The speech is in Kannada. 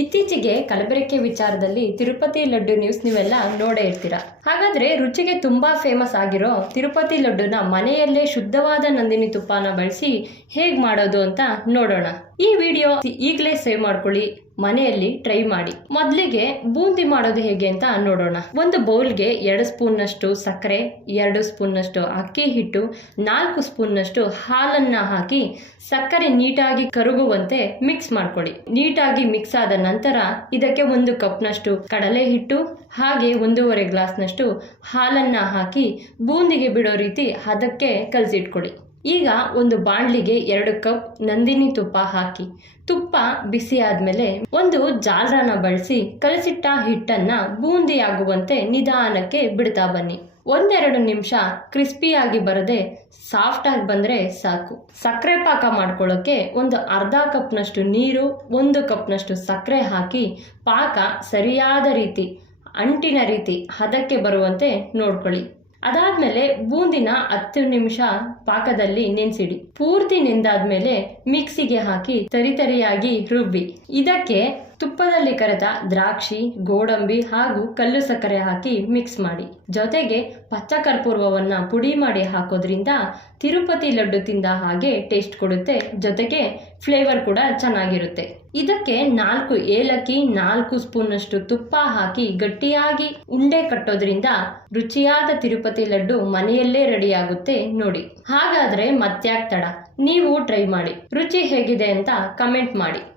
ಇತ್ತೀಚೆಗೆ ಕಲಬೆರಕೆ ವಿಚಾರದಲ್ಲಿ ತಿರುಪತಿ ಲಡ್ಡು ನ್ಯೂಸ್ ನೀವೆಲ್ಲ ನೋಡೇ ಇರ್ತೀರಾ? ಹಾಗಾದ್ರೆ ರುಚಿಗೆ ತುಂಬಾ ಫೇಮಸ್ ಆಗಿರೋ ತಿರುಪತಿ ಲಡ್ಡುನ ಮನೆಯಲ್ಲೇ ಶುದ್ಧವಾದ ನಂದಿನಿ ತುಪ್ಪನ ಬಳಸಿ ಹೇಗ್ ಮಾಡೋದು ಅಂತ ನೋಡೋಣ. ಈ ವಿಡಿಯೋ ಈಗಲೇ ಸೇವ್ ಮಾಡ್ಕೊಳ್ಳಿ, ಮನೆಯಲ್ಲಿ ಟ್ರೈ ಮಾಡಿ. ಮೊದಲಿಗೆ ಬೂಂದಿ ಮಾಡೋದು ಹೇಗೆ ಅಂತ ನೋಡೋಣ. ಒಂದು ಬೌಲ್ಗೆ ಎರಡು ಸ್ಪೂನ್ನಷ್ಟು ಸಕ್ಕರೆ, ಎರಡು ಸ್ಪೂನ್ನಷ್ಟು ಅಕ್ಕಿ ಹಿಟ್ಟು, ನಾಲ್ಕು ಸ್ಪೂನ್ನಷ್ಟು ಹಾಲನ್ನ ಹಾಕಿ ಸಕ್ಕರೆ ನೀಟಾಗಿ ಕರಗುವಂತೆ ಮಿಕ್ಸ್ ಮಾಡ್ಕೊಳ್ಳಿ. ನೀಟಾಗಿ ಮಿಕ್ಸ್ ಆದ ನಂತರ ಇದಕ್ಕೆ ಒಂದು ಕಪ್ನಷ್ಟು ಕಡಲೆ ಹಿಟ್ಟು, ಹಾಗೆ ಒಂದೂವರೆ ಗ್ಲಾಸ್ನಷ್ಟು ಹಾಲನ್ನ ಹಾಕಿ ಬೂಂದಿಗೆ ಬಿಡೋ ರೀತಿ ಅದಕ್ಕೆ ಕಲಸಿಟ್ಕೊಳ್ಳಿ. ಈಗ ಒಂದು ಬಾಣಲಿಗೆ ಎರಡು ಕಪ್ ನಂದಿನಿ ತುಪ್ಪ ಹಾಕಿ. ತುಪ್ಪ ಬಿಸಿ ಆದಮೇಲೆ ಒಂದು ಜಾಲರನ ಬಳಸಿ ಕಲಸಿಟ್ಟ ಹಿಟ್ಟನ್ನ ಬೂಂದಿ ಆಗುವಂತೆ ನಿಧಾನಕ್ಕೆ ಬಿಡ್ತಾ ಬನ್ನಿ. ಒಂದೆರಡು ನಿಮಿಷ ಕ್ರಿಸ್ಪಿಯಾಗಿ ಬರದೆ ಸಾಫ್ಟಾಗಿ ಬಂದರೆ ಸಾಕು. ಸಕ್ಕರೆ ಪಾಕ ಮಾಡ್ಕೊಳ್ಳೋಕೆ ಒಂದು ಅರ್ಧ ಕಪ್ನಷ್ಟು ನೀರು, ಒಂದು ಕಪ್ನಷ್ಟು ಸಕ್ಕರೆ ಹಾಕಿ ಪಾಕ ಸರಿಯಾದ ರೀತಿ, ಅಂಟಿನ ರೀತಿ, ಹದಕ್ಕೆ ಬರುವಂತೆ ನೋಡ್ಕೊಳ್ಳಿ. ಅದಾದ್ಮೇಲೆ ಬೂಂದಿನ ಹತ್ತು ನಿಮಿಷ ಪಾಕದಲ್ಲಿ ನೆನೆಸಿಡಿ. ಪೂರ್ತಿ ನೆಂದಾದ್ಮೇಲೆ ಮಿಕ್ಸಿಗೆ ಹಾಕಿ ತರಿತರಿಯಾಗಿ ರುಬ್ಬಿ. ಇದಕ್ಕೆ ತುಪ್ಪದಲ್ಲಿ ಕರೆದ ದ್ರಾಕ್ಷಿ, ಗೋಡಂಬಿ ಹಾಗೂ ಕಲ್ಲು ಸಕ್ಕರೆ ಹಾಕಿ ಮಿಕ್ಸ್ ಮಾಡಿ. ಜೊತೆಗೆ ಪಚ್ಚ ಕರ್ಪೂರವನ್ನ ಪುಡಿ ಮಾಡಿ ಹಾಕೋದ್ರಿಂದ ತಿರುಪತಿ ಲಡ್ಡು ತಿಂದ ಹಾಗೆ ಟೇಸ್ಟ್ ಕೊಡುತ್ತೆ, ಜೊತೆಗೆ ಫ್ಲೇವರ್ ಕೂಡ ಚೆನ್ನಾಗಿರುತ್ತೆ. ಇದಕ್ಕೆ ನಾಲ್ಕು ಏಲಕ್ಕಿ, ನಾಲ್ಕು ಸ್ಪೂನ್ನಷ್ಟು ತುಪ್ಪ ಹಾಕಿ ಗಟ್ಟಿಯಾಗಿ ಉಂಡೆ ಕಟ್ಟೋದ್ರಿಂದ ರುಚಿಯಾದ ತಿರುಪತಿ ಲಡ್ಡು ಮನೆಯಲ್ಲೇ ರೆಡಿ ಆಗುತ್ತೆ ನೋಡಿ. ಹಾಗಾದ್ರೆ ಮತ್ತೆ ತಡ. ನೀವು ಟ್ರೈ ಮಾಡಿ. ರುಚಿ ಹೇಗಿದೆ ಅಂತ ಕಮೆಂಟ್ ಮಾಡಿ.